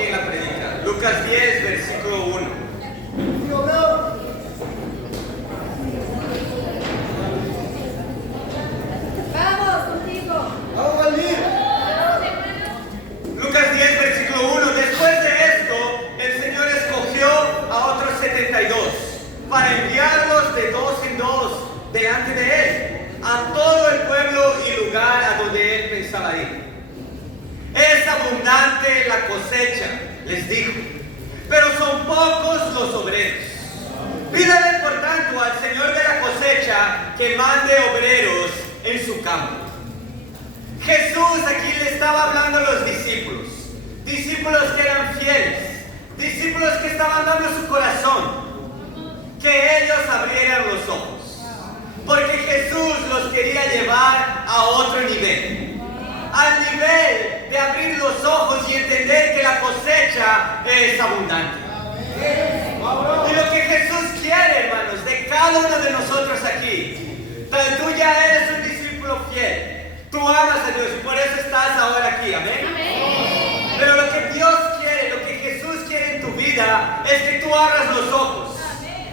¿quién la predica? Lucas 10, versículo 1. Vamos contigo. Lucas 10, versículo 1. Después de esto, el Señor escogió a otros 72 para enviarlos de dos en dos delante de Él a todo el pueblo y lugar a donde Él pensaba ir. Es abundante la cosecha, les dijo, pero son pocos los obreros. Pídale por tanto al Señor de la cosecha que mande obreros en su campo. Jesús aquí le estaba hablando a los discípulos que eran fieles, discípulos que estaban dando su corazón, que ellos abrieran los ojos, porque Jesús los quería llevar a otro nivel, al nivel de abrir los ojos y entender que la cosecha es abundante. Y lo que Jesús quiere, hermanos, de cada uno de nosotros aquí, tú ya eres un discípulo fiel, tú amas a Dios y por eso estás ahora aquí, amén. Pero lo que Dios quiere, lo que Jesús quiere en tu vida es que tú abras los ojos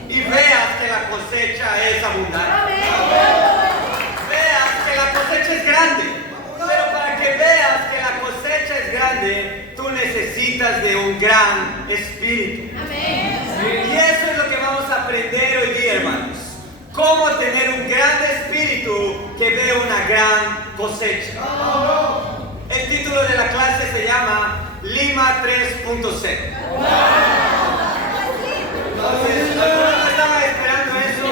y veas que la cosecha es abundante. Veas que la cosecha es grande. Pero para que veas que la cosecha es grande, tú necesitas de un gran espíritu. Y eso es lo que vamos a aprender hoy día, hermanos. Cómo tener un gran espíritu que ve una gran cosecha. El título de la clase se llama Lima 3.0. Entonces, algunos no estaban esperando eso.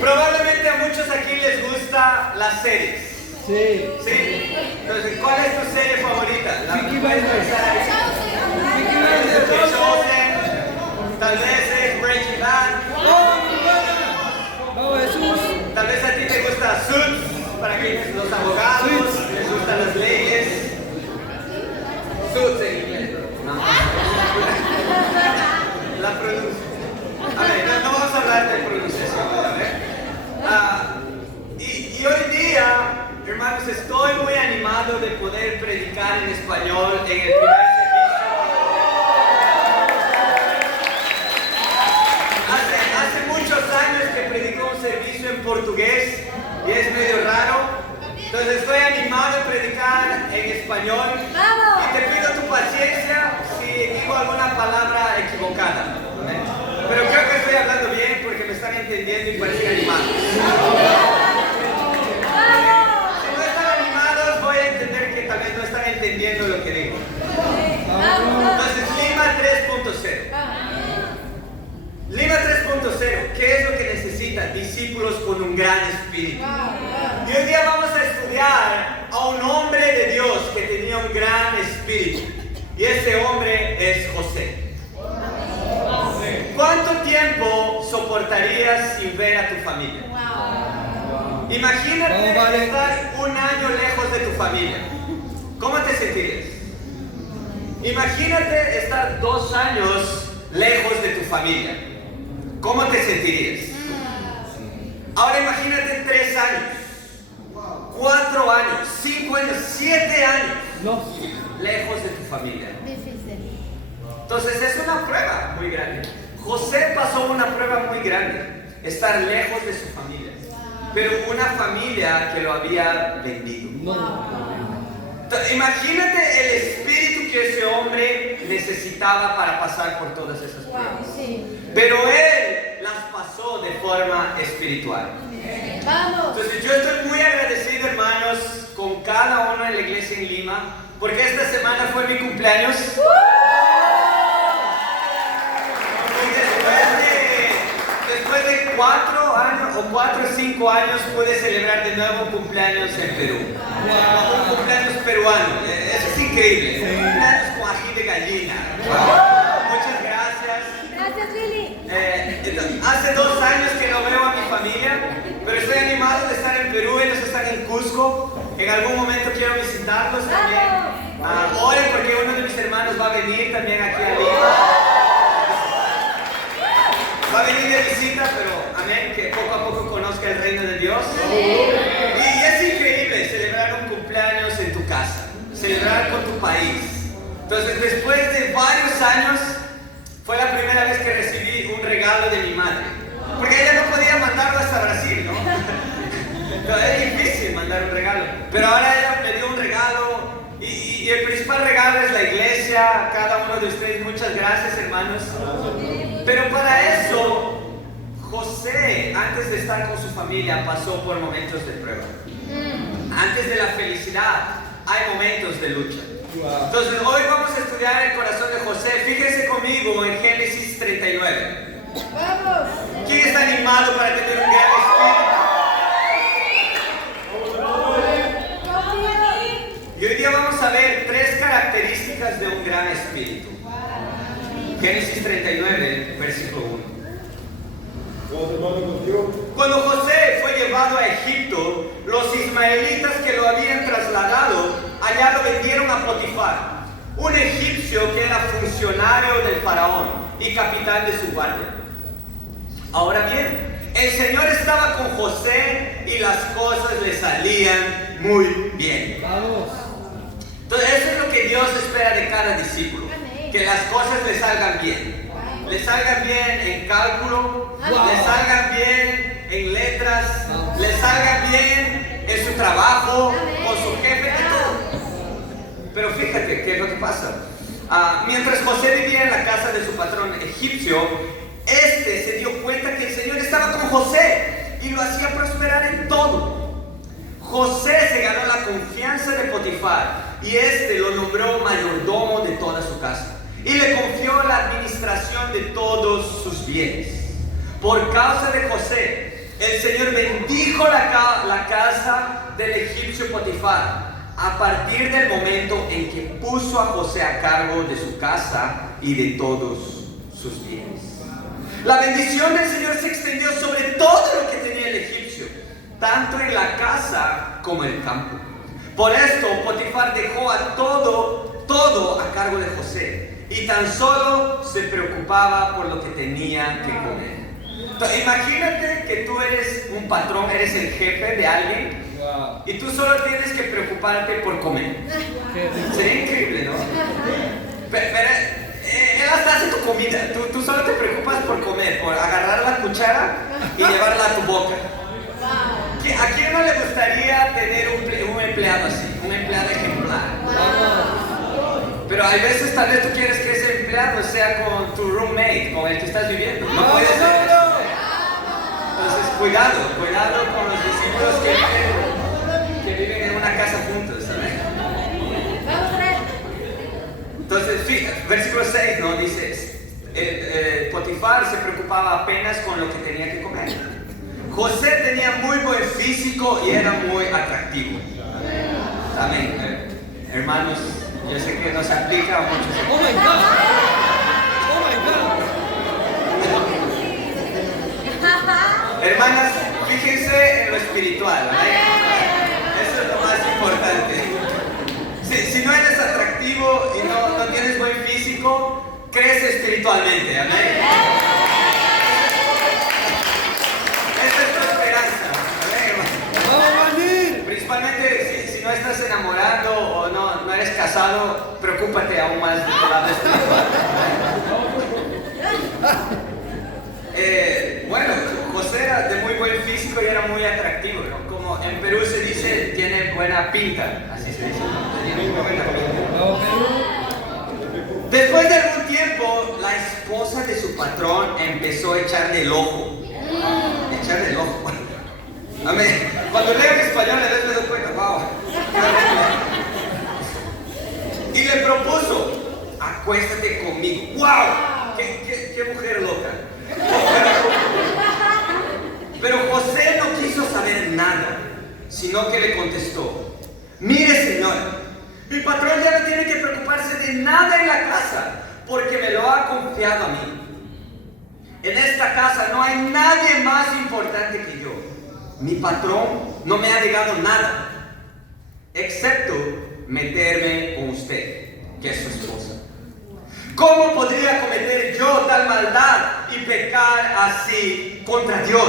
Probablemente a muchos aquí les gustan las series. Sí. ¿Sí? Entonces, ¿cuál es tu serie favorita? La Peaky puedes Blinders. pensar ahí. The Chosen, tal vez es Breaking Bad. Vamos, Jesús. Tal vez a ti te gusta Suits, para quienes los abogados, les gustan las leyes. Suits en inglés, ¿no? La pronunciación. A ver, no vamos a hablar de pronunciación, y hoy día, hermanos, estoy muy animado de poder predicar en español en el primer servicio. Hace muchos años que predico un servicio en portugués y es medio raro. Entonces estoy animado a predicar en español. Y te pido tu paciencia si digo alguna palabra equivocada. Pero creo que estoy hablando bien porque me están entendiendo y parecen animados. Si no están animados, voy a entender que tal vez no están entendiendo lo que digo. Entonces, Lima 3.0. Lima 3.0, ¿qué es lo que necesita? Discípulos con un gran espíritu. Y hoy día vamos a estudiar a un hombre de Dios que tenía un gran espíritu. Y ese hombre es José. ¿Cuánto tiempo soportarías sin ver a tu familia? Imagínate estar un año lejos de tu familia. ¿Cómo te sentirías? Imagínate estar 2 años lejos de tu familia. ¿Cómo te sentirías? Ahora imagínate 3 años, 4 años, 5 años, 7 años lejos de tu familia. Entonces es una prueba muy grande. José pasó una prueba muy grande, estar lejos de su familia, pero una familia que lo había vendido. Imagínate el espíritu que ese hombre necesitaba para pasar por todas esas pruebas. Pero él las pasó de forma espiritual. Entonces yo estoy muy agradecido, hermanos, con cada uno en la iglesia en Lima, porque esta semana fue mi cumpleaños. Después de 4 años o 4 o 5 años pude celebrar de nuevo un cumpleaños en Perú. Un cumpleaños peruano. Eso es increíble. Un cumpleaños con ají de gallina. Muchas gracias. Gracias, Lili. Hace 2 años que no veo a mi familia, pero estoy animado de estar en Perú. Ellos están en Cusco. En algún momento quiero visitarlos también. Oren porque uno de mis hermanos va a venir también aquí a Lima. Va a venir de visita, pero amén, que poco a poco conozca el reino de Dios. Y es increíble celebrar un cumpleaños en tu casa, celebrar con tu país, Entonces, después de varios años, fue la primera vez que recibí un regalo de mi madre. Porque ella no podía mandarlo hasta Brasil, ¿no? Entonces, es difícil mandar un regalo. Pero ahora ella me dio un regalo. Y el principal regalo es la iglesia. Cada uno de ustedes, muchas gracias, hermanos. Pero para eso, José, antes de estar con su familia, pasó por momentos de prueba. Antes de la felicidad, hay momentos de lucha. Entonces, hoy vamos a estudiar el corazón de José. Fíjense conmigo en Génesis 39. Vamos. ¿Quién está animado para tener un gran espíritu? Y hoy día vamos a ver 3 características de un gran espíritu. Génesis 39, versículo 1. Cuando José fue llevado a Egipto, los ismaelitas que lo habían trasladado allá lo vendieron a Potifar, un egipcio que era funcionario del faraón y capitán de su guardia. Ahora bien, el Señor estaba con José y las cosas le salían muy bien. Vamos. Entonces, eso es lo que Dios espera de cada discípulo, que las cosas le salgan bien. Le salgan bien en cálculo, le salgan bien en letras, le salgan bien en su trabajo, con su jefe, en todo. Pero fíjate qué es lo que pasa. Mientras José vivía en la casa de su patrón egipcio, este se dio cuenta que el Señor estaba con José y lo hacía prosperar en todo. José se ganó la confianza de Potifar y este lo nombró mayordomo de toda su casa y le confió la administración de todos sus bienes. Por causa de José, el Señor bendijo la casa del egipcio Potifar a partir del momento en que puso a José a cargo de su casa y de todos sus bienes. La bendición del Señor se extendió sobre todo lo que tenía el egipcio, tanto en la casa como en el campo. Por esto, Potifar dejó a todo a cargo de José y tan solo se preocupaba por lo que tenía que comer. Entonces, imagínate que tú eres un patrón, eres el jefe de alguien y tú solo tienes que preocuparte por comer. Sería increíble, ¿no? Pero él hasta hace tu comida, tú solo te preocupas por comer, por agarrar la cuchara y llevarla a tu boca. ¿A quién no le gustaría tener un empleado así, un empleado ejemplar? Pero hay veces tal vez tú quieres que ese empleado sea con tu roommate, con el que estás viviendo. No puede ser. Entonces, cuidado con los discípulos que viven en una casa juntos, ¿sabes? Entonces, versículo 6, ¿no? Dice, Potifar se preocupaba apenas con lo que tenía que comer. José tenía muy buen físico y era muy atractivo. Amén. Hermanos, yo sé que nos aplica a muchos. Oh my God. Oh my God. Hermanas, fíjense en lo espiritual, ¿vale? Eso es lo más importante. Si no eres atractivo y no tienes buen físico, crece espiritualmente, amén. Esa es tu esperanza, amén. Vamos, Mandir. Principalmente si no estás enamorando o no eres casado, preocúpate aún más de tu lado espiritual. Bueno, José era de muy buen físico y era muy atractivo, ¿no? Como en Perú se dice, tiene buena pinta, así se dice, ¿no? Tiene muy buena pinta. Vamos, Perú. Después de algún tiempo, la esposa de su patrón empezó a echarle el ojo. Echarle el ojo. Amén. Cuando leo en español, a veces me doy cuenta, wow. Y le propuso, acuéstate conmigo. ¡Wow! ¡Qué mujer loca! Pero José no quiso saber nada, sino que le contestó, mire señora, mi patrón ya no tiene que preocuparse de nada en la casa, porque me lo ha confiado a mí. En esta casa no hay nadie más importante que yo. Mi patrón no me ha negado nada, excepto meterme con usted, que es su esposa. ¿Cómo podría cometer yo tal maldad y pecar así contra Dios?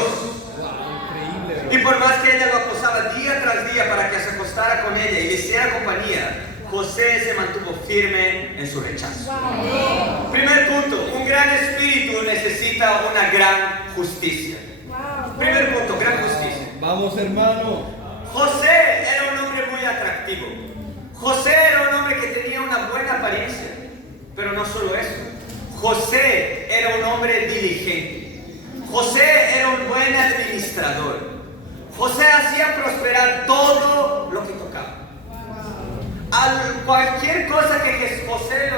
Increíble, bro. Y por más que ella lo acosaba día tras día para que se acostara con ella y le hiciera compañía, José se mantuvo firme en su rechazo. Wow. Primer punto, un gran espíritu necesita una gran justicia. Wow. Primer punto, gran justicia. Vamos, hermano. José era un hombre muy atractivo. José era un hombre que tenía una buena apariencia. Pero no solo eso. José era un hombre diligente. José era un buen administrador. José hacía prosperar todo lo que tocaba. Cualquier cosa que José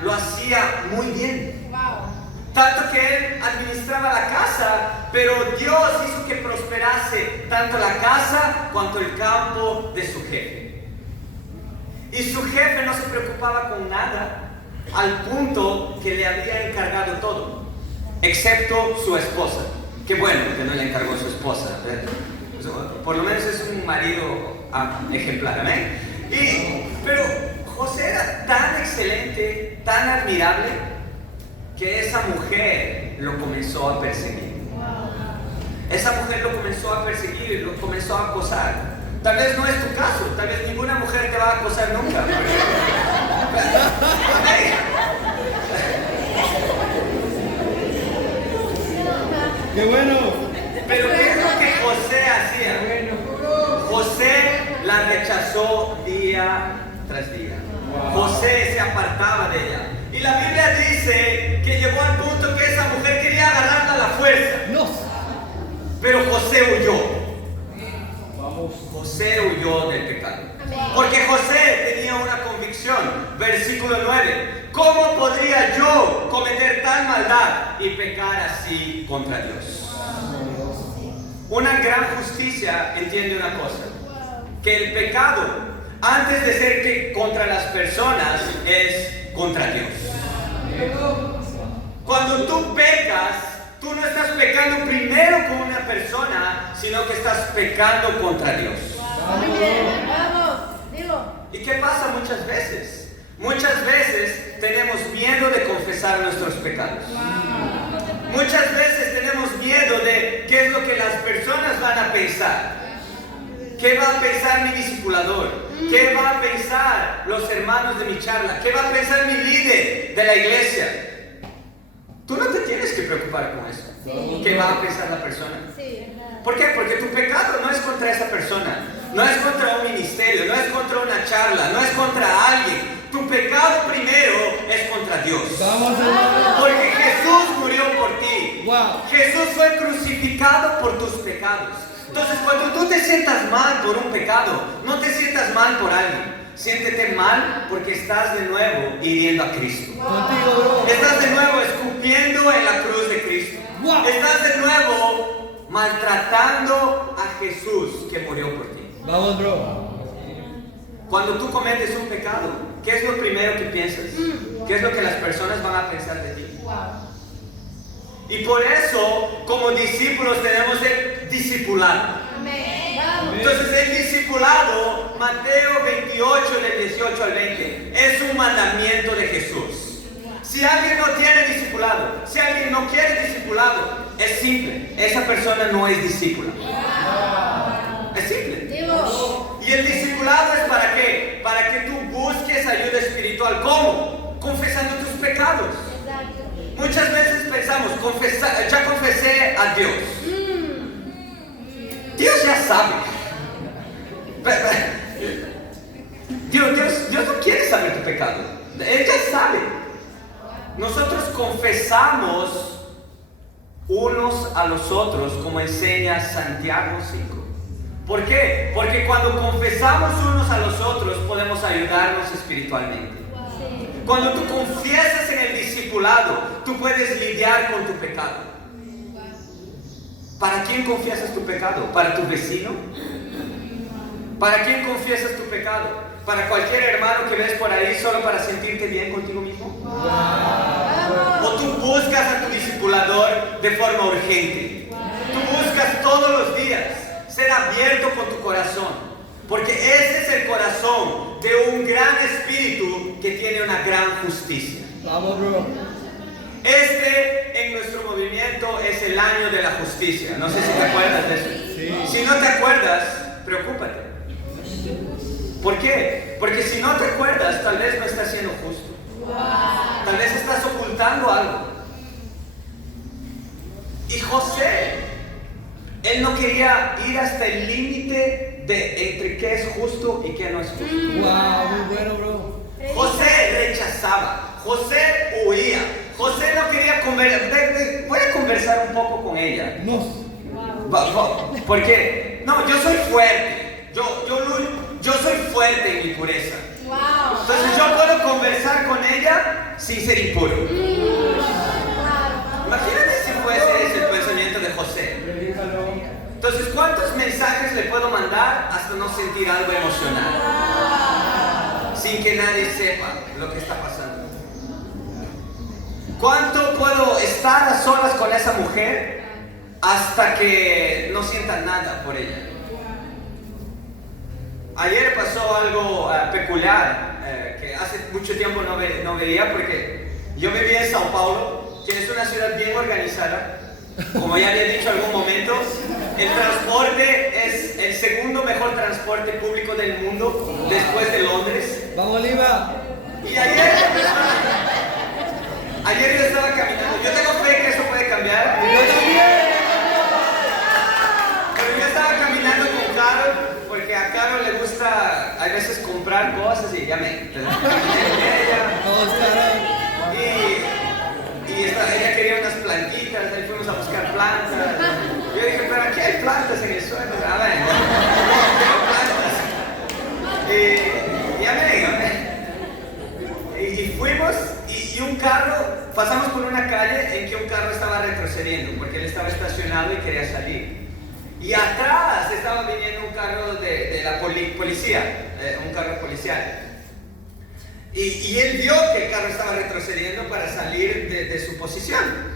lo hacía muy bien. Wow. Tanto que él administraba la casa, pero Dios hizo que prosperase tanto la casa cuanto el campo de su jefe. Y su jefe no se preocupaba con nada, al punto que le había encargado todo, excepto su esposa. Qué bueno que no le encargó su esposa, ¿verdad? Por lo menos es un marido ejemplar, amén. Pero José era tan excelente, tan admirable, que esa mujer lo comenzó a perseguir. Esa mujer lo comenzó a perseguir, lo comenzó a acosar. Tal vez no es tu caso, tal vez ninguna mujer te va a acosar nunca. ¡Qué bueno! Pero ¿qué es lo que José hacía? José la rechazó día tras día. José se apartaba de ella. Y la Biblia dice que llegó al punto que esa mujer quería agarrarla a la fuerza. ¡No! Pero José huyó. Vamos. José huyó del pecado. Amén. Porque José tenía una convicción. Versículo 9. ¿Cómo podría yo cometer tal maldad y pecar así contra Dios? Una gran justicia entiende una cosa. Que el pecado, antes de ser que contra las personas, es contra Dios. Cuando tú pecas, tú no estás pecando primero con una persona, sino que estás pecando contra Dios. Muy bien. Vamos. Dilo. ¿Y qué pasa muchas veces? Muchas veces tenemos miedo de confesar nuestros pecados. Muchas veces tenemos miedo de qué es lo que las personas van a pensar. ¿Qué va a pensar mi discipulador? ¿Qué va a pensar los hermanos de mi charla? ¿Qué va a pensar mi líder de la iglesia? Tú no te tienes que preocupar con eso. Sí. ¿Qué va a pensar la persona? Sí. ¿Por qué? Porque tu pecado no es contra esa persona, no es contra un ministerio, no es contra una charla, no es contra alguien. Tu pecado primero es contra Dios. ¡Vamos, hermano! Porque Jesús murió por ti. Wow. Jesús fue crucificado por tus pecados. Entonces, cuando tú te sientas mal por un pecado, no te sientas mal por alguien. Siéntete mal porque estás de nuevo hiriendo a Cristo. Contigo, bro. Estás de nuevo escupiendo en la cruz de Cristo. Wow. Estás de nuevo maltratando a Jesús que murió por ti. Vamos, bro. Cuando tú cometes un pecado, ¿qué es lo primero que piensas? ¿Qué es lo que las personas van a pensar de ti? Wow. Y por eso, como discípulos, tenemos el discipulado. Amén. Vamos. Entonces, el discipulado, Mateo 28, del 18 al 20, es un mandamiento de Jesús. Si alguien no tiene discipulado, si alguien no quiere discipulado, es simple. Esa persona no es discípula. Es simple. Digo. ¿Y el discipulado es para qué? Para que tú busques ayuda espiritual. ¿Cómo? Confesando tus pecados. Exacto. Muchas veces pensamos, ya confesé a Dios. Dios ya sabe. Dios no quiere saber tu pecado. Él ya sabe. Nosotros confesamos unos a los otros, como enseña Santiago 5. ¿Por qué? Porque cuando confesamos unos a los otros podemos ayudarnos espiritualmente. Sí. Cuando tú confiesas en el discipulado, tú puedes lidiar con tu pecado. ¿Para quién confiesas tu pecado? ¿Para tu vecino? ¿Para quién confiesas tu pecado? ¿Para cualquier hermano que ves por ahí solo para sentirte bien contigo mismo? Vamos. ¿O tú buscas a tu discipulador de forma urgente? Tú buscas todos los días ser abierto con tu corazón. Porque ese es el corazón de un gran espíritu que tiene una gran justicia. Vamos, bro. En nuestro movimiento es el año de la justicia. No sé si te acuerdas de eso. Sí. Si no te acuerdas, preocúpate. ¿Por qué? Porque si no te acuerdas, tal vez no estás siendo justo. Tal vez estás ocultando algo. Y José, él no quería ir hasta el límite de entre qué es justo y qué no es justo. Wow, muy bueno, bro. José rechazaba, José huía, José no quería conversar. Voy a conversar un poco con ella. No. Porque, no, yo soy fuerte, yo soy fuerte en mi pureza. Wow. Entonces yo puedo conversar con ella sin ser impuro. Imagínate si fuese ese el pensamiento de José. Entonces, ¿cuántos mensajes le puedo mandar hasta no sentir algo emocional? Sin que nadie sepa lo que está pasando. ¿Cuánto puedo estar a solas con esa mujer hasta que no sienta nada por ella? Ayer pasó algo peculiar que hace mucho tiempo no veía, porque yo vivía en Sao Paulo, que es una ciudad bien organizada. Como ya había dicho en algún momento, el transporte es el segundo mejor transporte público del mundo después de Londres. Vamos, Oliva. Y ayer yo estaba caminando. Yo tengo fe que eso puede cambiar. Yo también. Pero yo estaba caminando con Carol, porque a Carol le gusta a veces comprar cosas y ya caminé con ella. Vamos, Carol. Y ella quería unas plantitas, ahí fuimos a buscar plantas. Yo dije, pero aquí hay plantas en el suelo. A ver, y fuimos, y un carro, pasamos por una calle en que un carro estaba retrocediendo, porque él estaba estacionado y quería salir. Y atrás estaba viniendo un carro de la policía, un carro policial. Y él vio que el carro estaba retrocediendo para salir de su posición.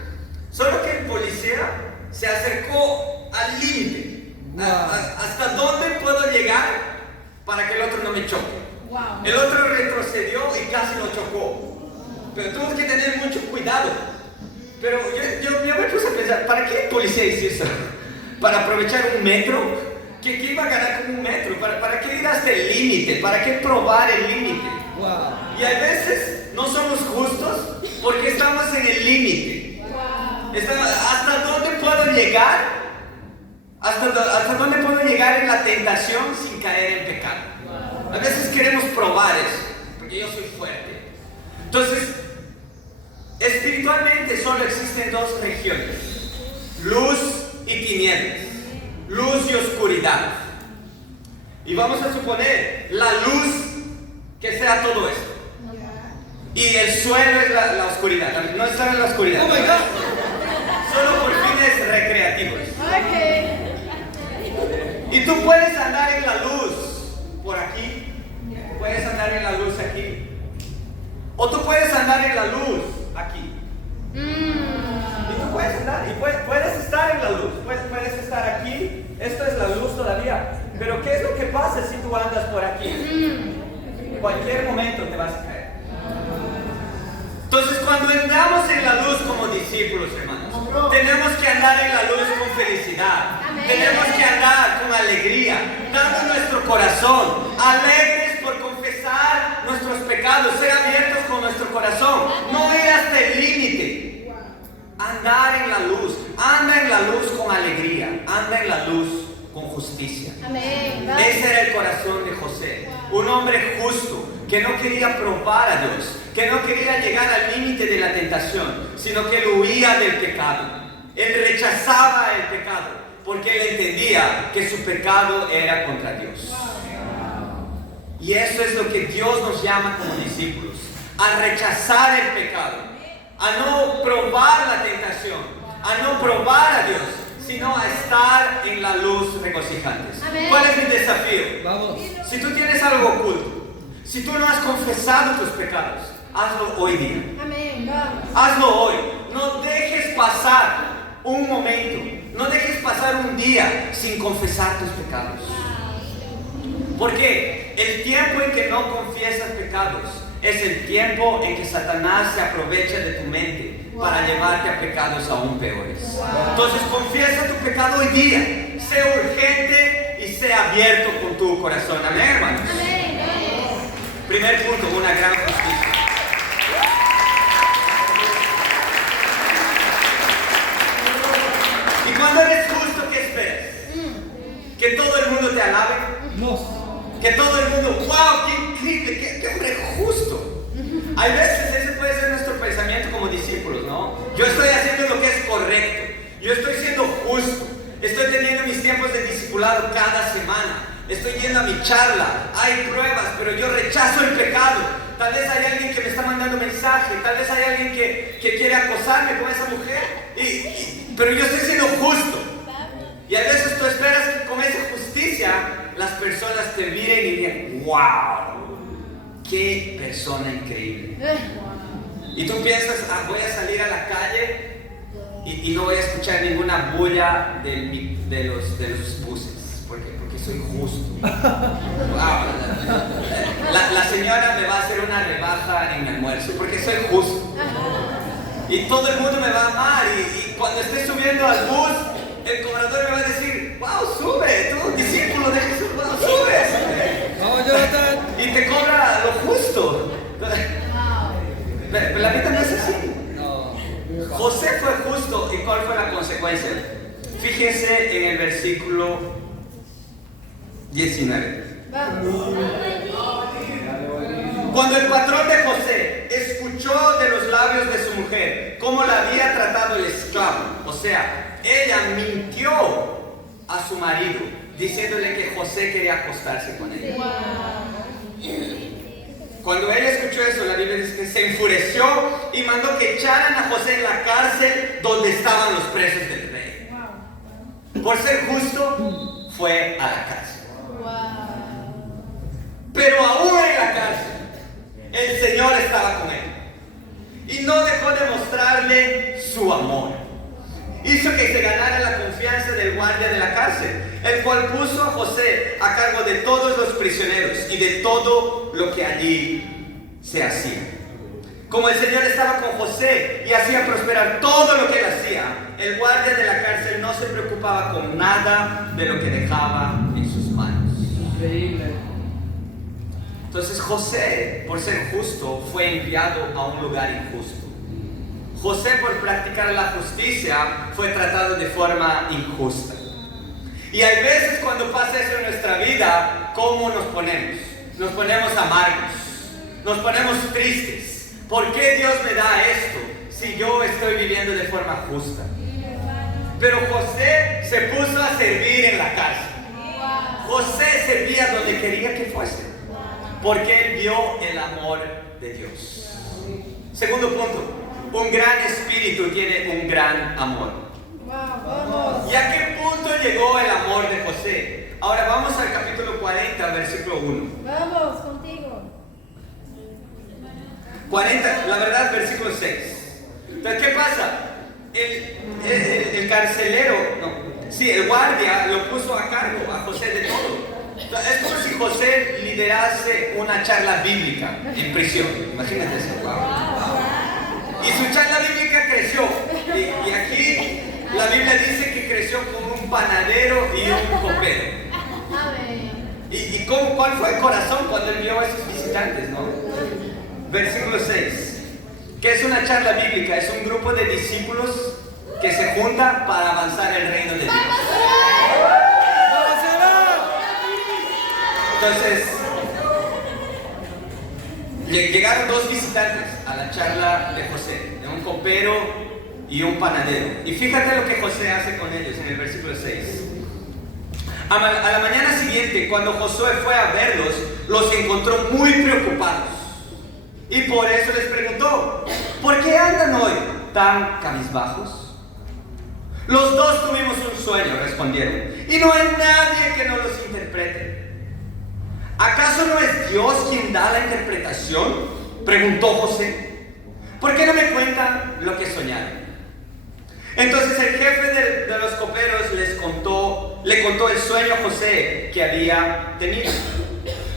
Solo que el policía se acercó al límite. ¿Hasta dónde puedo llegar para que el otro no me choque? Wow. El otro retrocedió y casi lo chocó. Pero tuvo que tener mucho cuidado. Pero yo me puse a pensar, ¿para qué el policía hizo eso? ¿Para aprovechar un metro? ¿Qué iba a ganar con un metro? ¿Para qué ir hasta el límite? ¿Para qué probar el límite? Wow. Y a veces no somos justos porque estamos en el límite. ¿Hasta dónde puedo llegar? ¿Hasta dónde puedo llegar en la tentación sin caer en pecado? A veces queremos probar eso, porque yo soy fuerte. Entonces, espiritualmente solo existen dos regiones: luz y tinieblas, luz y oscuridad. Y vamos a suponer la luz que sea todo esto, y el suelo es la oscuridad. No está en la oscuridad. Oh my God. Solo por fines recreativos. Okay. Y tú puedes andar en la luz por aquí, puedes andar en la luz aquí, o tú puedes andar en la luz aquí. Y tú puedes andar, y puedes estar en la luz, puedes estar aquí. Esto es la luz todavía. Pero ¿qué es lo que pasa si tú andas por aquí? En cualquier momento te vas a caer. Entonces, cuando entramos en la luz como discípulos, hermanos, tenemos que andar en la luz con felicidad. Amén. Tenemos que andar con alegría, dando nuestro corazón, alegres por confesar nuestros pecados, ser abiertos con nuestro corazón, no ir hasta el límite. Andar en la luz, anda en la luz con alegría, anda en la luz con justicia. Amén. Ese era el corazón de José, un hombre justo que no quería probar a Dios, que no quería llegar al límite de la tentación, sino que él huía del pecado. Él rechazaba el pecado porque él entendía que su pecado era contra Dios. Y eso es lo que Dios nos llama como discípulos: a rechazar el pecado, a no probar la tentación, a no probar a Dios, sino a estar en la luz regocijantes. Amén. ¿Cuál es mi desafío? Vamos. Si tú tienes algo oculto, si tú no has confesado tus pecados, hazlo hoy día. Amén. Vamos. Hazlo hoy. No dejes pasar un momento, no dejes pasar un día sin confesar tus pecados. Porque el tiempo en que no confiesas pecados es el tiempo en que Satanás se aprovecha de tu mente para llevarte a pecados aún peores. Entonces confiesa tu pecado hoy día. Sé urgente y sé abierto con tu corazón. Amén, hermanos. Amén. Primer punto, una gran justicia. Y cuando eres justo, ¿qué esperas? Que todo el mundo te alabe. No. Que todo el mundo, wow, qué increíble, qué hombre justo. Hay veces ese puede ser nuestro pensamiento como discípulos, ¿no? Yo estoy haciendo lo que es correcto. Yo estoy siendo justo. Estoy teniendo mis tiempos de discipulado cada semana. Estoy yendo a mi charla. Hay pruebas, pero yo rechazo el pecado. Tal vez hay alguien que me está mandando mensaje. Tal vez hay alguien que quiere acosarme con esa mujer. Pero yo estoy siendo justo. Y a veces tú esperas que con esa justicia las personas te miren y digan, wow, qué persona increíble. Y tú piensas, voy a salir a la calle y no voy a escuchar ninguna bulla de los buses, porque soy justo. Wow. La señora me va a hacer una rebaja en mi almuerzo, porque soy justo. Y todo el mundo me va a amar, y cuando esté subiendo al bus, el cobrador me va a decir, wow, sube, tú, discípulo de Jesús, wow, sube. Vamos, Jonathan. Y te cobra lo justo. Pero la vida no es así. No. José fue justo, ¿y cuál fue la consecuencia? Fíjense en el versículo 19. Cuando el patrón de José escuchó de los labios de su mujer cómo la había tratado el esclavo, o sea, ella mintió a su marido diciéndole que José quería acostarse con ella. Cuando él escuchó eso, la Biblia dice que se enfureció y mandó que echaran a José en la cárcel donde estaban los presos del rey. Por ser justo, fue a la cárcel. Pero aún en la cárcel, el Señor estaba con él y no dejó de mostrarle su amor. Hizo que se ganara la confianza del guardia de la cárcel, el cual puso a José a cargo de todos los prisioneros y de todo lo que allí se hacía. Como el Señor estaba con José y hacía prosperar todo lo que él hacía, el guardia de la cárcel no se preocupaba con nada de lo que dejaba en sus manos. Increíble. Entonces José, por ser justo, fue enviado a un lugar injusto. José, por practicar la justicia, fue tratado de forma injusta. Y hay veces cuando pasa eso en nuestra vida, ¿cómo nos ponemos? Nos ponemos amargos, nos ponemos tristes. ¿Por qué Dios me da esto si yo estoy viviendo de forma justa? Pero José se puso a servir en la cárcel. José servía donde quería que fuese, porque él vio el amor de Dios. Segundo punto. Un gran espíritu tiene un gran amor. ¿Y a qué punto llegó el amor de José? Ahora vamos al capítulo 40, versículo 1. Vamos contigo. 40, la verdad, versículo 6. Entonces, ¿qué pasa? El carcelero, el guardia lo puso a cargo a José de todo. Entonces, es como si José liderase una charla bíblica en prisión. Imagínate eso. Y su charla bíblica creció. Y aquí la Biblia dice que creció como un panadero y un copero. ¿Y cuál fue el corazón cuando envió a esos visitantes, no? Versículo 6. ¿Qué es una charla bíblica? Es un grupo de discípulos que se junta para avanzar el reino de Dios. Entonces, llegaron dos visitantes a la charla de José, de un copero y un panadero. Y fíjate lo que José hace con ellos en el versículo 6. A la mañana siguiente, cuando Josué fue a verlos, los encontró muy preocupados. Y por eso les preguntó, ¿por qué andan hoy tan cabizbajos? Los dos tuvimos un sueño, respondieron, y no hay nadie que nos los interprete. ¿Acaso no es Dios quien da la interpretación? Preguntó José. ¿Por qué no me cuentan lo que soñaron? Entonces el jefe de los coperos le contó el sueño a José que había tenido.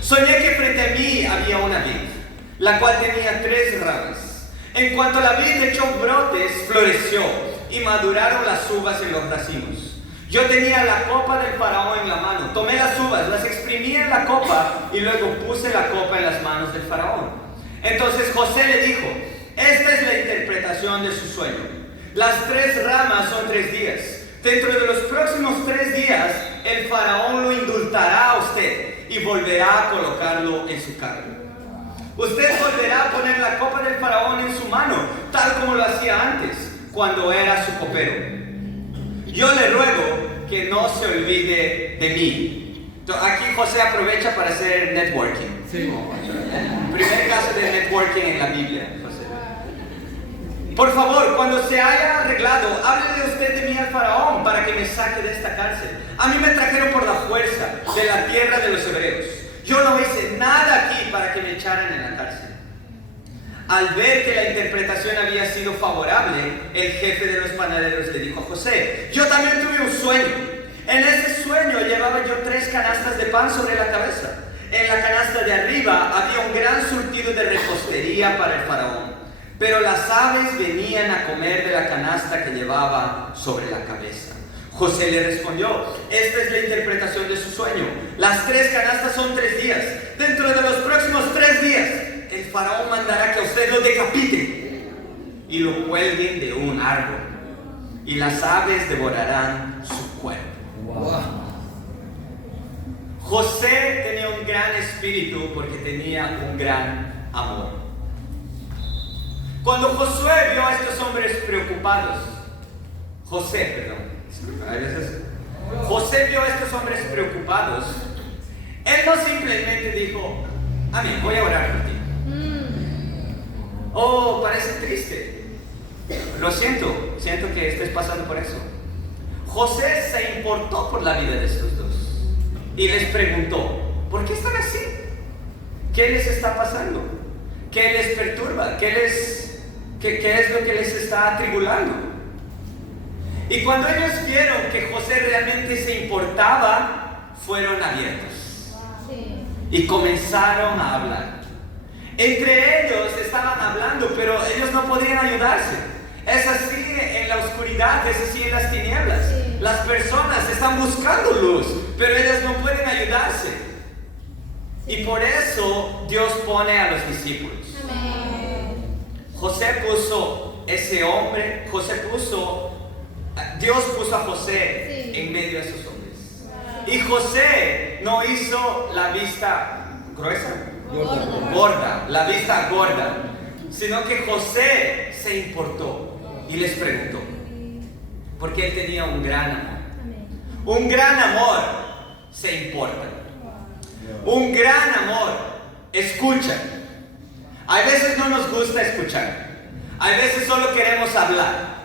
Soñé que frente a mí había una vid, la cual tenía 3 ramas. En cuanto la vid echó brotes, floreció y maduraron las uvas en los racimos. Yo tenía la copa del faraón en la mano. Tomé las uvas, las exprimí en la copa y luego puse la copa en las manos del faraón. Entonces José le dijo, esta es la interpretación de su sueño. Las 3 ramas son 3 días. Dentro de los próximos 3 días, el faraón lo indultará a usted y volverá a colocarlo en su cargo. Usted volverá a poner la copa del faraón en su mano, tal como lo hacía antes, cuando era su copero. Yo le ruego que no se olvide de mí. Entonces, aquí José aprovecha para hacer networking. Sí. Primer caso de networking en la Biblia, José. Por favor, cuando se haya arreglado, háblele usted de mí al faraón para que me saque de esta cárcel. A mí me trajeron por la fuerza de la tierra de los hebreos. Yo no hice nada aquí para que me echaran en la cárcel. Al ver que la interpretación había sido favorable, el jefe de los panaderos le dijo a José, yo también tuve un sueño. En ese sueño llevaba yo 3 canastas de pan sobre la cabeza. En la canasta de arriba había un gran surtido de repostería para el faraón, pero las aves venían a comer de la canasta que llevaba sobre la cabeza. José le respondió, esta es la interpretación de su sueño. Las 3 canastas son 3 días. Dentro de los próximos 3 días, el faraón mandará que a usted lo decapite y lo cuelguen de un árbol, y las aves devorarán su cuerpo. Wow. José tenía un gran espíritu porque tenía un gran amor. Cuando Josué vio a estos hombres preocupados, José vio a estos hombres preocupados, él no simplemente dijo, amén, voy a orar por ti. Oh, parece triste. Lo siento que estés pasando por eso. José se importó por la vida de estos dos y les preguntó, ¿por qué están así? ¿Qué les está pasando? ¿Qué les perturba? ¿Qué es lo que les está atribulando? Y cuando ellos vieron que José realmente se importaba, fueron abiertos y comenzaron a hablar. Entre ellos estaban hablando, pero ellos no podían ayudarse. Es así en la oscuridad, es así en las tinieblas. Las personas están buscando luz, pero ellas no pueden ayudarse. Y por eso Dios pone a los discípulos. Dios puso a José en medio de esos hombres. Y José no hizo la vista gruesa, gorda, la vista gorda, sino que José se importó y les preguntó, porque él tenía un gran amor. Un gran amor se importa. Un gran amor escucha. A veces no nos gusta escuchar. A veces solo queremos hablar.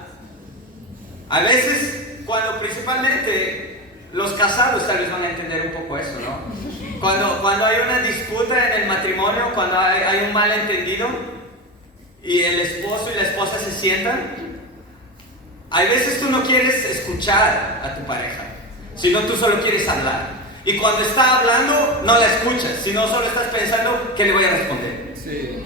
A veces, cuando principalmente los casados tal vez van a entender un poco eso, ¿no? Cuando hay una disputa en el matrimonio, cuando hay un malentendido y el esposo y la esposa se sientan, a veces tú no quieres escuchar a tu pareja, sino tú solo quieres hablar. Y cuando está hablando, no la escuchas, sino solo estás pensando que le voy a responder. Sí.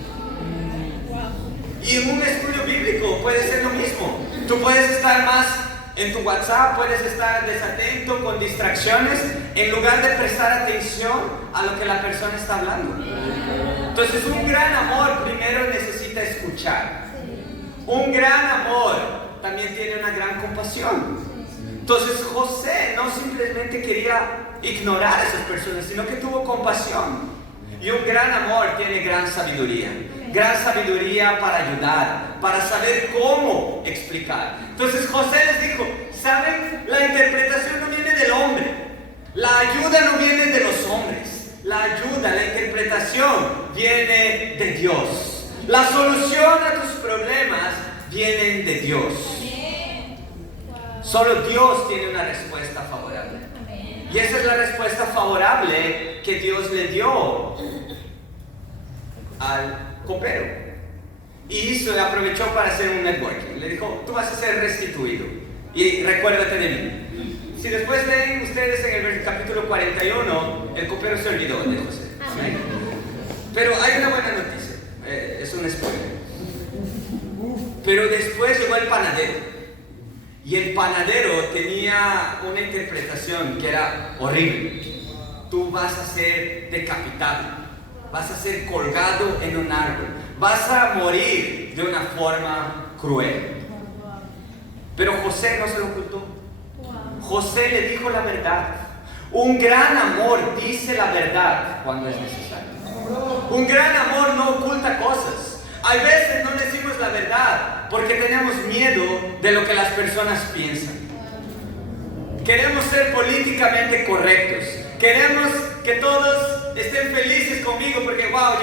Y en un estudio bíblico puede ser lo mismo. Tú puedes estar más en tu WhatsApp, puedes estar desatento con distracciones en lugar de prestar atención a lo que la persona está hablando. Entonces, un gran amor primero necesita escuchar. Un gran amor también tiene una gran compasión. Entonces, José no simplemente quería ignorar a esas personas, sino que tuvo compasión. Y un gran amor tiene gran sabiduría. Gran sabiduría para ayudar, para saber cómo explicar. Entonces José les dijo, ¿saben? La interpretación no viene del hombre. La ayuda no viene de los hombres. La ayuda, la interpretación viene de Dios. La solución a tus problemas viene de Dios. Solo Dios tiene una respuesta favorable. Y esa es la respuesta favorable que Dios le dio al copero. Y aprovechó para hacer un networking. Le dijo, tú vas a ser restituido y recuérdate de mí. Si después leen ustedes en el capítulo 41, el copero se olvidó de José. Pero hay una buena noticia, es un spoiler. Pero después llegó el panadero Y el panadero tenía una interpretación que era horrible. Tú vas a ser decapitado, vas a ser colgado en un árbol, vas a morir de una forma cruel. Pero José no se lo ocultó. José le dijo la verdad. Un gran amor dice la verdad cuando es necesario. Un gran amor no oculta cosas. Hay veces no decimos la verdad porque tenemos miedo de lo que las personas piensan. Queremos ser políticamente correctos. Queremos que todos estén felices conmigo porque, wow,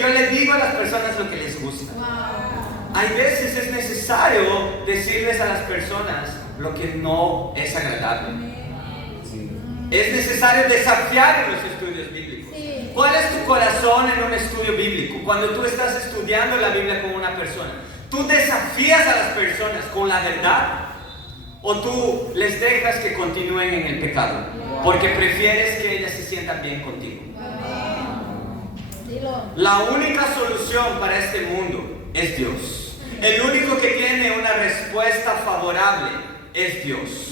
yo les digo a las personas lo que les gusta. Hay veces es necesario decirles a las personas lo que no es agradable. Es necesario desafiar en los estudios bíblicos. Sí. ¿Cuál es tu corazón en un estudio bíblico? Cuando tú estás estudiando la Biblia con una persona, ¿tú desafías a las personas con la verdad? ¿O tú les dejas que continúen en el pecado? Porque prefieres que ellas se sientan bien contigo. Dilo. La única solución para este mundo es Dios. El único que tiene una respuesta favorable es Dios.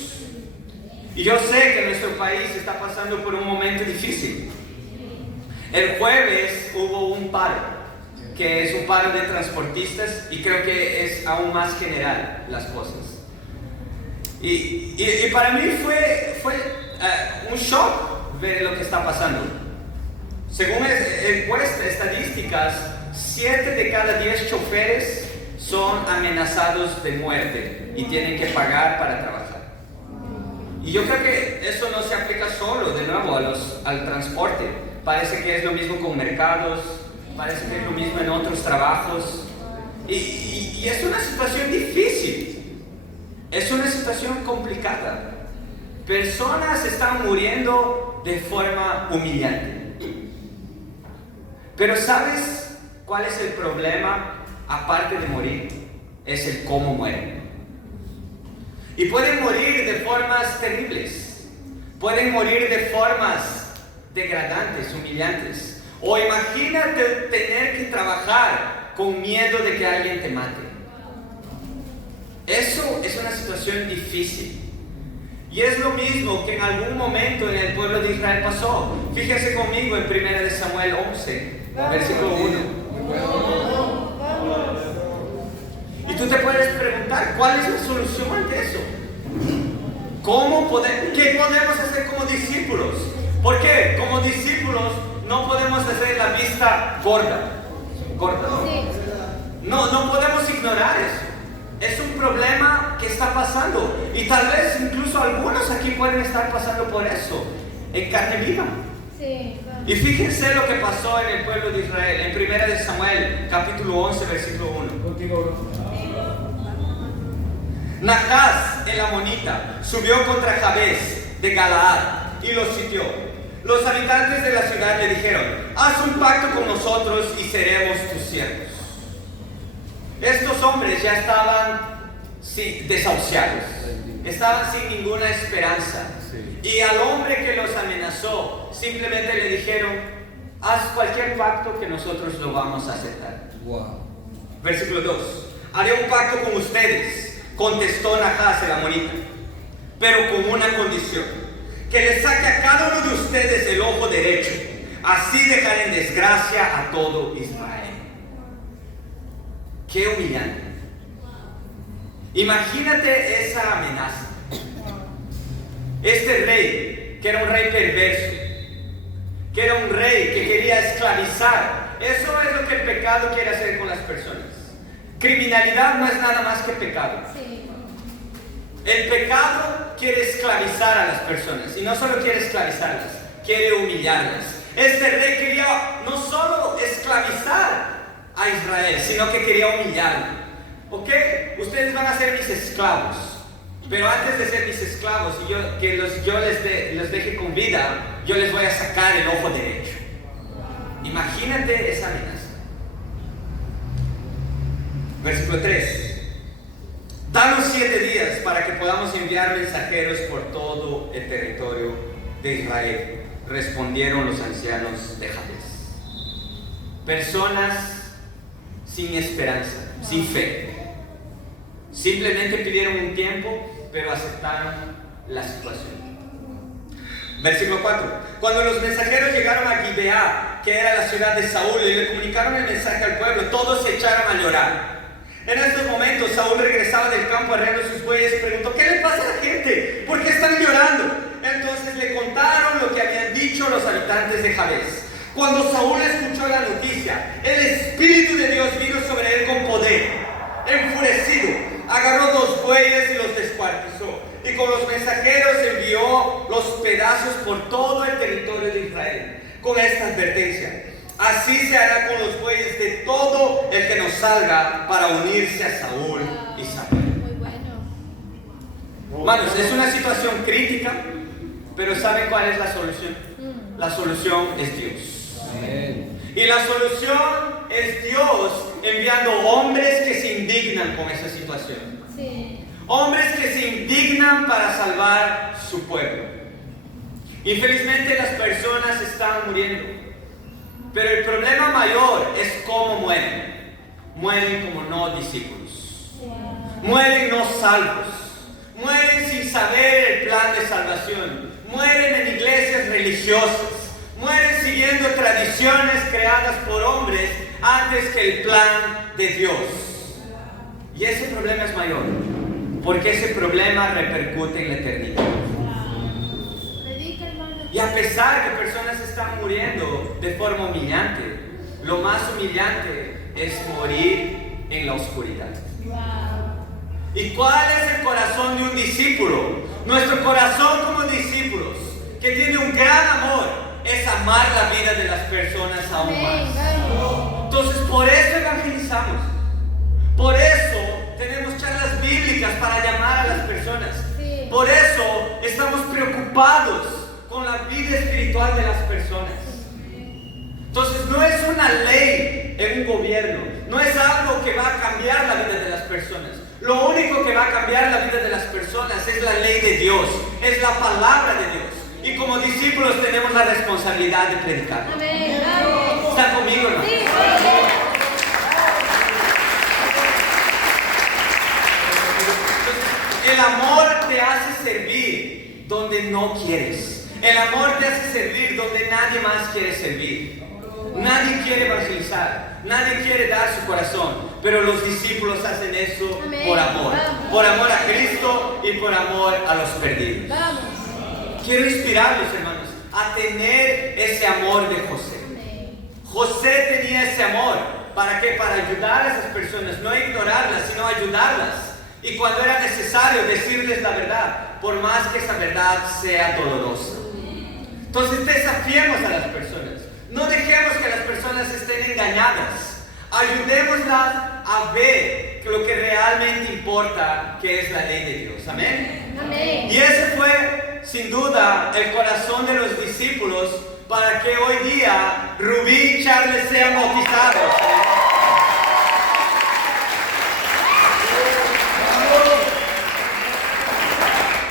Y yo sé que nuestro país está pasando por un momento difícil. El jueves hubo un paro, que es un paro de transportistas, y creo que es aún más general las cosas. Y para mí fue un shock ver lo que está pasando. Según encuestas estadísticas, 7 de cada 10 choferes son amenazados de muerte y tienen que pagar para trabajar. Y yo creo que eso no se aplica solo, de nuevo, al transporte. Parece que es lo mismo con mercados, parece que es lo mismo en otros trabajos. Y es una situación difícil, es una situación complicada. Personas están muriendo de forma humillante. Pero ¿sabes cuál es el problema? Aparte de morir, es el cómo mueren. Y pueden morir de formas terribles, pueden morir de formas degradantes, humillantes. O imagínate tener que trabajar con miedo de que alguien te mate. Eso es una situación difícil. Y es lo mismo que en algún momento en el pueblo de Israel pasó. Fíjense conmigo en 1 Samuel 11, versículo 1. Y tú te puedes preguntar, ¿cuál es la solución ante eso? ¿Qué podemos hacer como discípulos? ¿Por qué? Como discípulos no podemos hacer la vista gorda. Sí. No podemos ignorar eso. Es un problema que está pasando. Y tal vez incluso algunos aquí pueden estar pasando por eso, en carne viva. Sí. Y fíjense lo que pasó en el pueblo de Israel, en 1 Samuel, capítulo 11, versículo 1. Contigo, Nachas, el amonita, subió contra Jabes de Galaad y los sitió. Los habitantes de la ciudad le dijeron: haz un pacto con nosotros y seremos tus siervos. Estos hombres ya estaban desahuciados, estaban sin ninguna esperanza. Y al hombre que los amenazó, simplemente le dijeron: haz cualquier pacto que nosotros lo vamos a aceptar. Wow. Versículo 2. Haré un pacto con ustedes, contestó Nachas el amonita, pero con una condición: que le saque a cada uno de ustedes el ojo derecho. Así dejaré en desgracia a todo Israel. Qué humillante. Imagínate esa amenaza. Este rey, que era un rey perverso, que era un rey que quería esclavizar. Eso es lo que el pecado quiere hacer con las personas. Criminalidad no es nada más que pecado. Sí. El pecado quiere esclavizar a las personas, y no solo quiere esclavizarlas, quiere humillarlas. Este rey quería no solo esclavizar a Israel, sino que quería humillarlo. ¿Ok? Ustedes van a ser mis esclavos, pero antes de ser mis esclavos y yo les deje con vida, yo les voy a sacar el ojo derecho. Imagínate esa amenaza. Versículo 3. Danos 7 días para que podamos enviar mensajeros por todo el territorio de Israel, respondieron los ancianos de Jabes. Personas sin esperanza, sin fe. Simplemente pidieron un tiempo pero aceptaron la situación. Versículo 4. Cuando los mensajeros llegaron a Gibeá, que era la ciudad de Saúl, y le comunicaron el mensaje al pueblo, todos se echaron a llorar. En estos momentos Saúl regresaba del campo arreando sus bueyes y preguntó: ¿qué le pasa a la gente? ¿Por qué están llorando? Entonces le contaron lo que habían dicho los habitantes de Jabes. Cuando Saúl escuchó la noticia, el Espíritu de Dios vino sobre él con poder. Enfurecido, agarró 2 bueyes y los descuartizó, y con los mensajeros envió los pedazos por todo el territorio de Israel, con esta advertencia: así se hará con los bueyes de todo el que nos salga para unirse a Saúl y Samuel. Muy bueno. Hermanos, es una situación crítica, pero ¿saben cuál es la solución? La solución es Dios. Amén. Y la solución es Dios enviando hombres que se indignan con esa situación. Sí. Hombres que se indignan para salvar su pueblo. Infelizmente las personas están muriendo, pero el problema mayor es cómo mueren. Mueren como no discípulos. Mueren no salvos. Mueren sin saber el plan de salvación. Mueren en iglesias religiosas. Mueren siguiendo tradiciones creadas por hombres antes que el plan de Dios. Y ese problema es mayor, porque ese problema repercute en la eternidad. Predica, hermano. Y a pesar que personas están muriendo de forma humillante, lo más humillante es morir en la oscuridad. Wow. ¿Y cuál es el corazón de un discípulo? Nuestro corazón como discípulos, que tiene un gran amor, es amar la vida de las personas aún Amén. más. Vamos. Entonces, por eso evangelizamos. Por eso tenemos charlas bíblicas para llamar a las personas. Sí. Por eso estamos preocupados con la vida espiritual de las personas. Entonces, no es una ley en un gobierno, no es algo que va a cambiar la vida de las personas. Lo único que va a cambiar la vida de las personas es la ley de Dios, es la palabra de Dios. Y como discípulos tenemos la responsabilidad de predicar. Amén. Vamos. ¿Está conmigo, hermano? Sí. El amor te hace servir donde no quieres. El amor te hace servir donde nadie más quiere servir. Nadie quiere evangelizar, nadie quiere dar su corazón, pero los discípulos hacen eso Amén. por amor. Vamos. Por amor a Cristo y por amor a los perdidos. Vamos. Quiero inspirarlos, hermanos, a tener ese amor de José. Amén. José tenía ese amor. ¿Para qué? Para ayudar a esas personas, no ignorarlas, sino ayudarlas. Y cuando era necesario decirles la verdad, por más que esa verdad sea dolorosa. Entonces desafiemos a las personas. No dejemos que las personas estén engañadas. Ayudémoslas a ver lo que realmente importa, que es la ley de Dios. Amén. Amén. Y ese fue, sin duda, el corazón de los discípulos para que hoy día Rubí y Charles sean bautizados.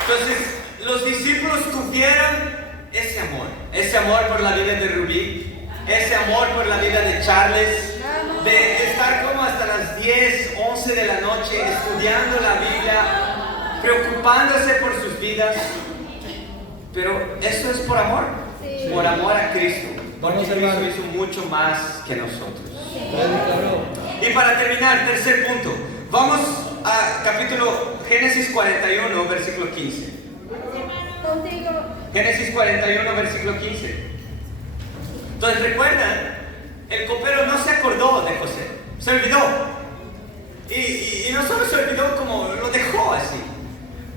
Entonces, los discípulos tuvieron ese amor por la vida de Rubí, ese amor por la vida de Charles, de estar como hasta las 10, 11 de la noche estudiando la Biblia, preocupándose por sus vidas. Pero eso es por amor, Sí. por amor a Cristo, porque Vamos, Cristo hermano. hizo mucho más que nosotros. Prédicalo. Y para terminar, tercer punto, vamos a capítulo Génesis 41, versículo 15. Contigo. Génesis 41, versículo 15. Entonces recuerdan, el copero no se acordó de José, se olvidó. Y no solo se olvidó, como lo dejó así.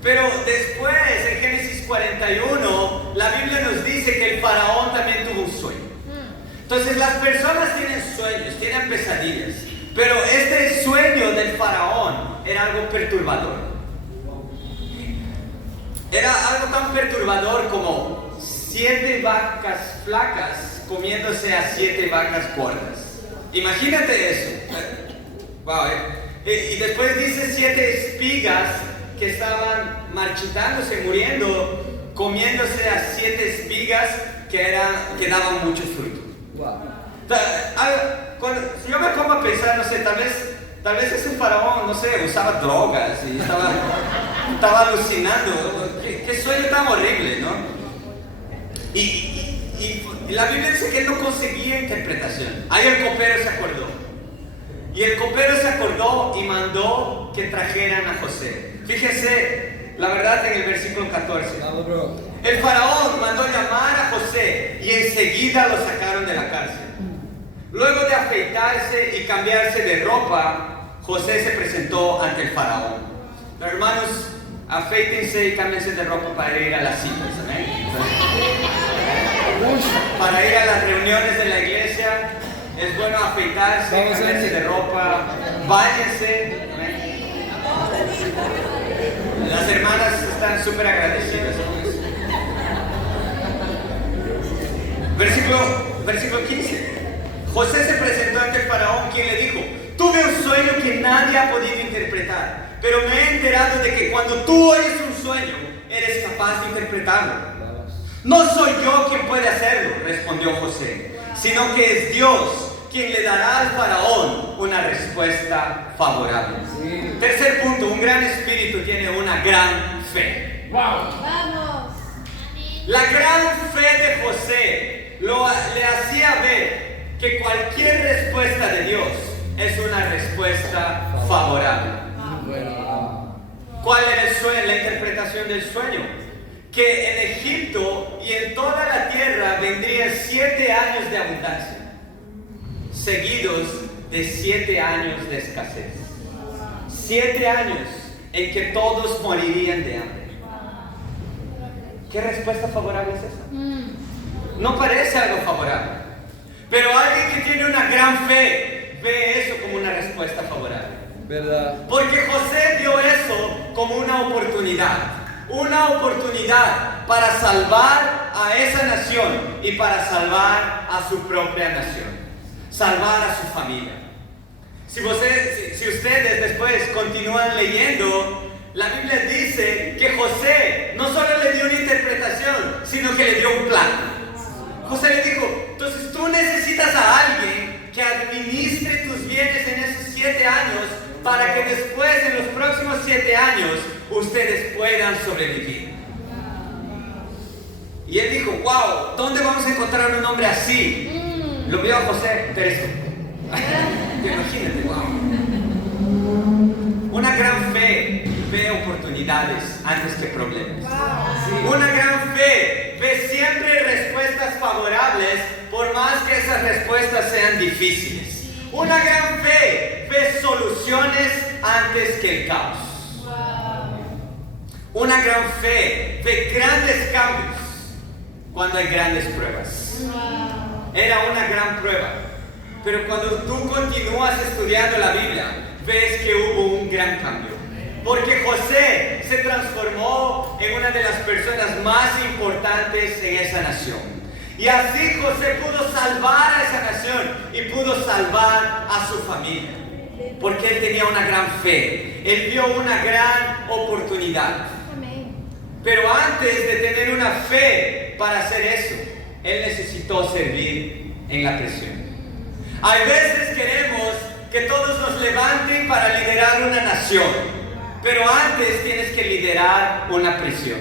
Pero después, en Génesis 41, la Biblia nos dice que el faraón también tuvo un sueño. Entonces las personas tienen sueños, tienen pesadillas. Pero este sueño del faraón era algo perturbador. Era algo tan perturbador como 7 vacas flacas comiéndose a 7 vacas gordas. Imagínate eso. Wow, y después dice 7 espigas que estaban marchitándose, muriendo, comiéndose a 7 espigas que daban mucho fruto. Wow. Si yo me pongo a pensar, no sé, tal vez ese faraón, no sé, usaba drogas y estaba Estaba alucinando. Qué sueño tan horrible, ¿no? Y la Biblia dice que él no conseguía interpretación. Ahí el copero se acordó. Y el copero se acordó y mandó que trajeran a José. Fíjese, la verdad, en el versículo 14. Vamos, bro. El faraón mandó llamar a José y enseguida lo sacaron de la cárcel. Luego de afeitarse y cambiarse de ropa, José se presentó ante el faraón. Los hermanos, afeítense y cámbiense de ropa para ir a las citas, ¿amén? Para ir a las reuniones de la iglesia, es bueno afeitarse, Vamos a cambiarse de ropa, báñense, ¿amén? Las hermanas están súper agradecidas con eso. Versículo 15. José se presentó ante el faraón, quien le dijo: tuve un sueño que nadie ha podido interpretar, pero me he enterado de que cuando tú oyes un sueño, eres capaz de interpretarlo. No soy yo quien puede hacerlo, respondió José, sino que es Dios quien le dará al faraón una respuesta favorable. Sí. Tercer punto, un gran espíritu tiene una gran fe. Vamos. La gran fe de José le hacía ver que cualquier respuesta de Dios es una respuesta favorable. Bueno. ¿Cuál era el sueño, la interpretación del sueño? Que en Egipto y en toda la tierra vendrían 7 años de abundancia, seguidos de 7 años de escasez. 7 años en que todos morirían de hambre. ¿Qué respuesta favorable es esa? No parece algo favorable, pero alguien que tiene una gran fe ve eso como una respuesta favorable. ¿Verdad? Porque José vio eso como una oportunidad para salvar a esa nación y para salvar a su propia nación, salvar a su familia. Si ustedes después continúan leyendo, la Biblia dice que José no solo le dio una interpretación, sino que le dio un plan. José le dijo: entonces tú necesitas a alguien que administre tus bienes en esos 7 años para que después, en los próximos 7 años, ustedes puedan sobrevivir. Y él dijo: wow, ¿dónde vamos a encontrar un hombre así? Lo vio a José, Teresa. Imagínate, wow. Una gran fe ve oportunidades antes que problemas. Una gran fe ve siempre respuestas favorables, por más que esas respuestas sean difíciles. Una gran fe ve soluciones antes que el caos. Una gran fe ve grandes cambios cuando hay grandes pruebas. Era una gran prueba, pero cuando tú continúas estudiando la Biblia, ves que hubo un gran cambio. Porque José se transformó en una de las personas más importantes en esa nación. Y así José pudo salvar a esa nación y pudo salvar a su familia. Porque él tenía una gran fe. Él vio una gran oportunidad. Pero antes de tener una fe para hacer eso, él necesitó servir en la prisión. Hay veces queremos que todos nos levanten para liderar una nación. Pero antes tienes que liderar una prisión.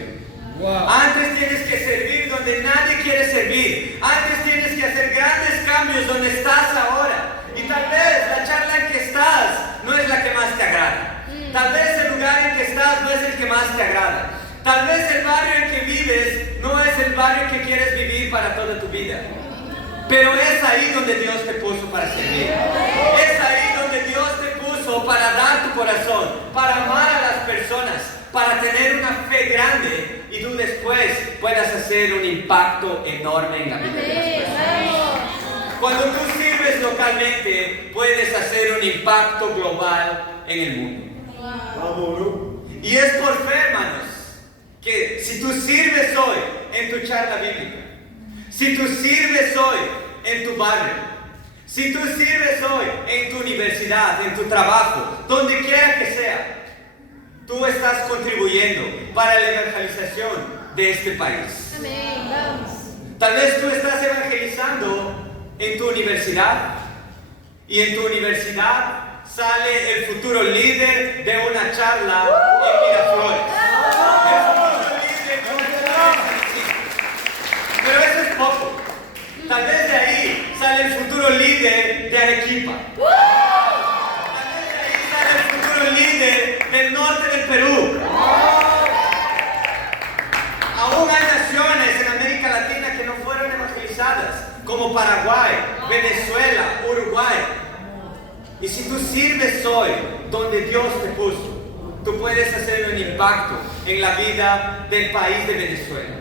Wow. Antes tienes que servir donde nadie quiere servir. Antes tienes que hacer grandes cambios donde estás ahora. Y tal vez la charla en que estás no es la que más te agrada. Tal vez el lugar en que estás no es el que más te agrada. Tal vez el barrio en que vives no es el barrio que quieres vivir para toda tu vida. Pero es ahí donde Dios te puso para servir. Es ahí donde Dios te puso para dar tu corazón, para amar a las personas, para tener una fe grande y tú después puedas hacer un impacto enorme en la vida de las personas. Cuando tú sirves localmente, puedes hacer un impacto global en el mundo. Y es por fe, hermanos, que si tú sirves hoy en tu charla bíblica, si tú sirves hoy en tu barrio, si tú sirves hoy en tu universidad, en tu trabajo, donde quiera que sea, tú estás contribuyendo para la evangelización de este país. Amén. Vamos. Tal vez tú estás evangelizando en tu universidad y en tu universidad sale el futuro líder de una charla en Miraflores. líder de Arequipa. Tal vez de ahí sale el futuro líder del norte del Perú. Aún hay naciones en América Latina que no fueron evangelizadas, como Paraguay, Venezuela, Uruguay. Y si tú sirves hoy donde Dios te puso, tú puedes hacer un impacto en la vida del país de Venezuela,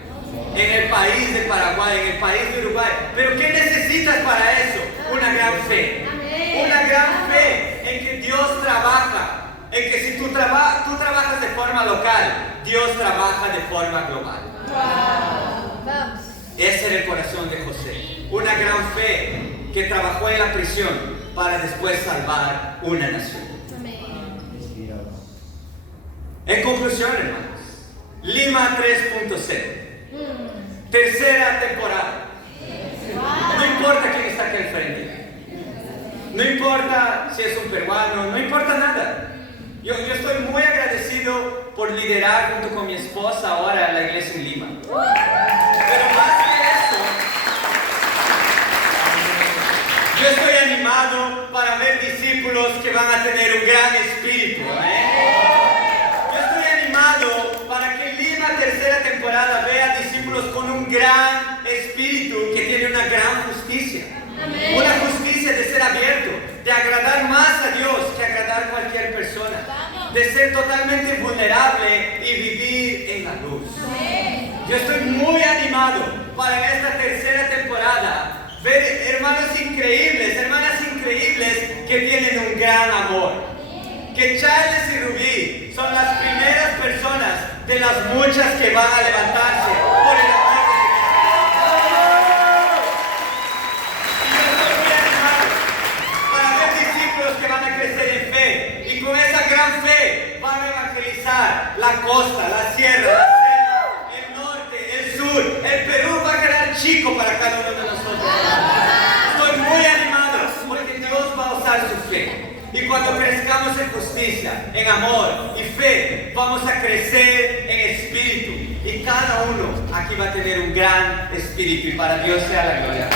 en el país de Paraguay, en el país de Uruguay. Pero ¿qué necesitas para eso? Una gran fe. Una gran fe en que Dios trabaja, en que si tú trabajas de forma local, Dios trabaja de forma global. Vamos. Ese era el corazón de José. Una gran fe que trabajó en la prisión para después salvar una nación. Amén. En conclusión, hermanos, Lima 3.0, tercera temporada. No importa quién está aquí al frente, no importa si es un peruano, no importa nada. Yo estoy muy agradecido por liderar junto con mi esposa ahora la iglesia en Lima. Pero más que eso, yo estoy animado para ver discípulos que van a tener un gran espíritu. Yo estoy animado para que Lima tercera temporada vea discípulos con un gran espíritu que tiene una gran justicia. Amén. Una justicia de ser abierto, de agradar más a Dios que agradar a cualquier persona. De ser totalmente vulnerable y vivir en la luz. Yo estoy muy animado para esta tercera temporada ver hermanos increíbles, hermanas increíbles que tienen un gran amor. Que Charles y Rubí son las primeras personas de las muchas que van a levantarse por el amor de Cristo. Y yo estoy muy animado para ver discípulos que van a crecer en fe y con esa gran fe van a evangelizar la costa, la sierra, la selva, el norte, el sur. El Perú va a quedar chico para cada uno de nosotros. Estoy muy animado porque Dios va a usar su fe. Y cuando crezcamos en justicia, en amor y fe, vamos a crecer en espíritu. Y cada uno aquí va a tener un gran espíritu. Y para Dios sea la gloria.